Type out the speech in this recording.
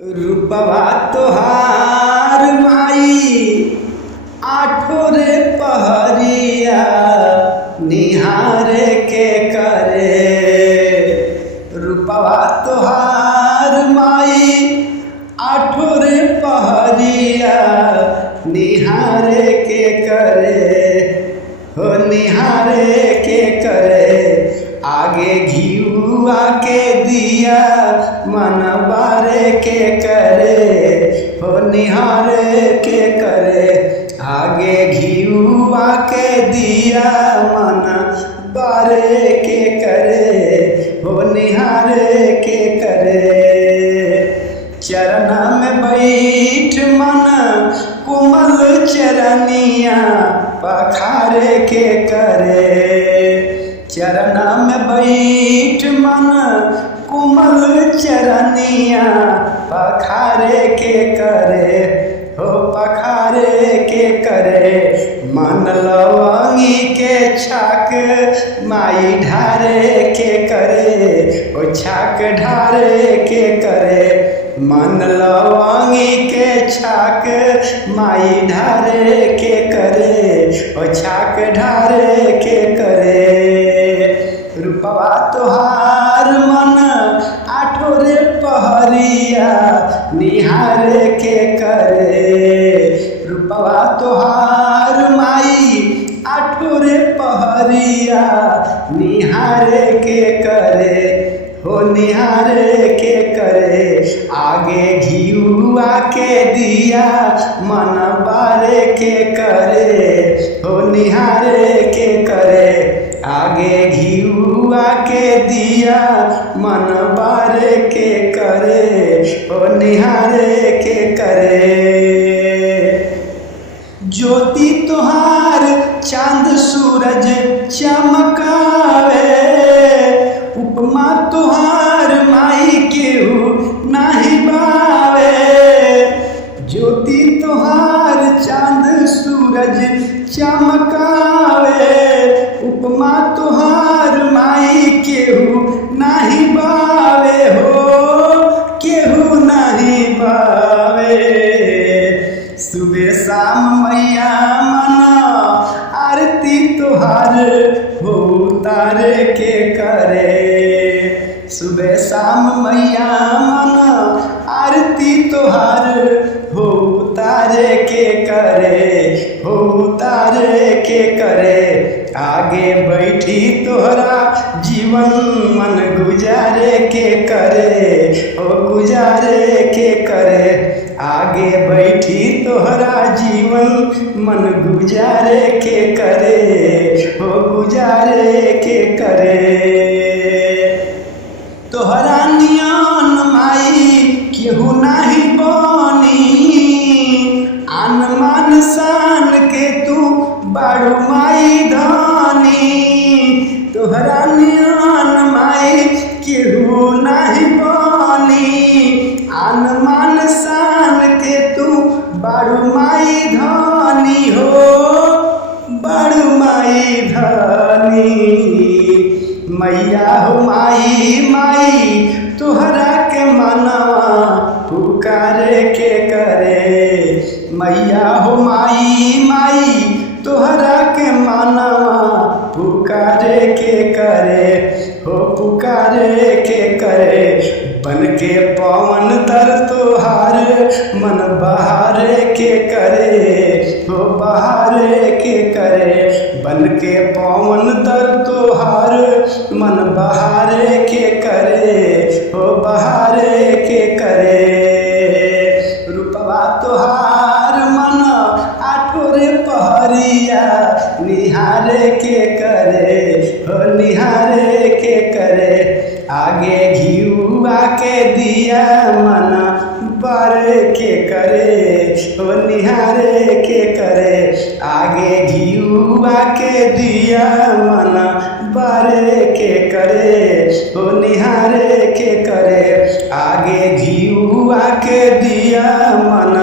रूपवा तोहार माई आठो रे पहरिया निहारे के करे। रूपवा तोहार माई आठो रे पहरिया निहारे के करे। हो निहारे के करे आगे घिउआ के दिया मन बारे के करे। हो निहारे के करे आगे घिउआ के दिया मन बारे के करे। हो निहारे के करे चरण में बैठ मन कोमल चरनिया पखारे के करे। चरण में बैठ मन कोमल चरनिया पखारे के करे। हो पखारे के करे मन लवंगी के छाक माई ढारे के करे। ओ छाक ढारे के करे मन लवंगी के छाक माई ढारे के करे। ओ छाक ढारे के करे। रूपवा तोहार मन आठो रे पहरिया निहारे के करे। रूपवा तोहार माई आठो रे पहरिया निहारे के करे। हो निहारे के करे आगे घिउआ के दिया मन बारे के करे। हो निहारे के करे आगे घिउआ के दिया मन बारे के करे। हो निहारे के करे ज्योति तोहार चांद सूरज चमकावे। उपमा तोहार माई केहू नाही बावे। ज्योति तोहार चांद सूरज चमकावे। उपमा तोहार माई केहू नाही बावे। हो केहू नाही बावे। सुबह शाम मैया मना आरती तोहार हो उतारे के करे। सुबह शाम मैया मना आरती तोहार हो उतारे के करे। हो उतारे के करे आगे बैठी तोहरा जीवन मन गुजारे के करे। हो गुजारे के करे आगे बैठी तोहरा जीवन मन गुजारे के करे। हो गुजारे के करे तोहरा नियन माई केहू नाही बनी। आन मान शान के तू बाड़ू माई धनी। तोहरा नियन माई केहू नाही बनी। आन मान शान के तू बाड़ू माई धनी। हो बाड़ू माई धनी मैया हो माई माई तोहरा के मनवा पुकारे के करे। मैया हो माई माई तोहरा के मनवा पुकारे के करे। हो पुकारे के करे बन के पवन दर तोहार मन बहारे के करे। हो बहारे के करे बन के पवन दर तोहार मन बहारे के करे। हो बहारे के करे रूपवा तोहार मन आठो रे पहरिया निहारे के करे। हो निहारे के करे आगे घिउआ के दिया मन बारे के करे। हो निहारे के करे आगे घिउआ के दिया मन बारे के करे। हो निहारे के करे आगे घिउआ के दिया मन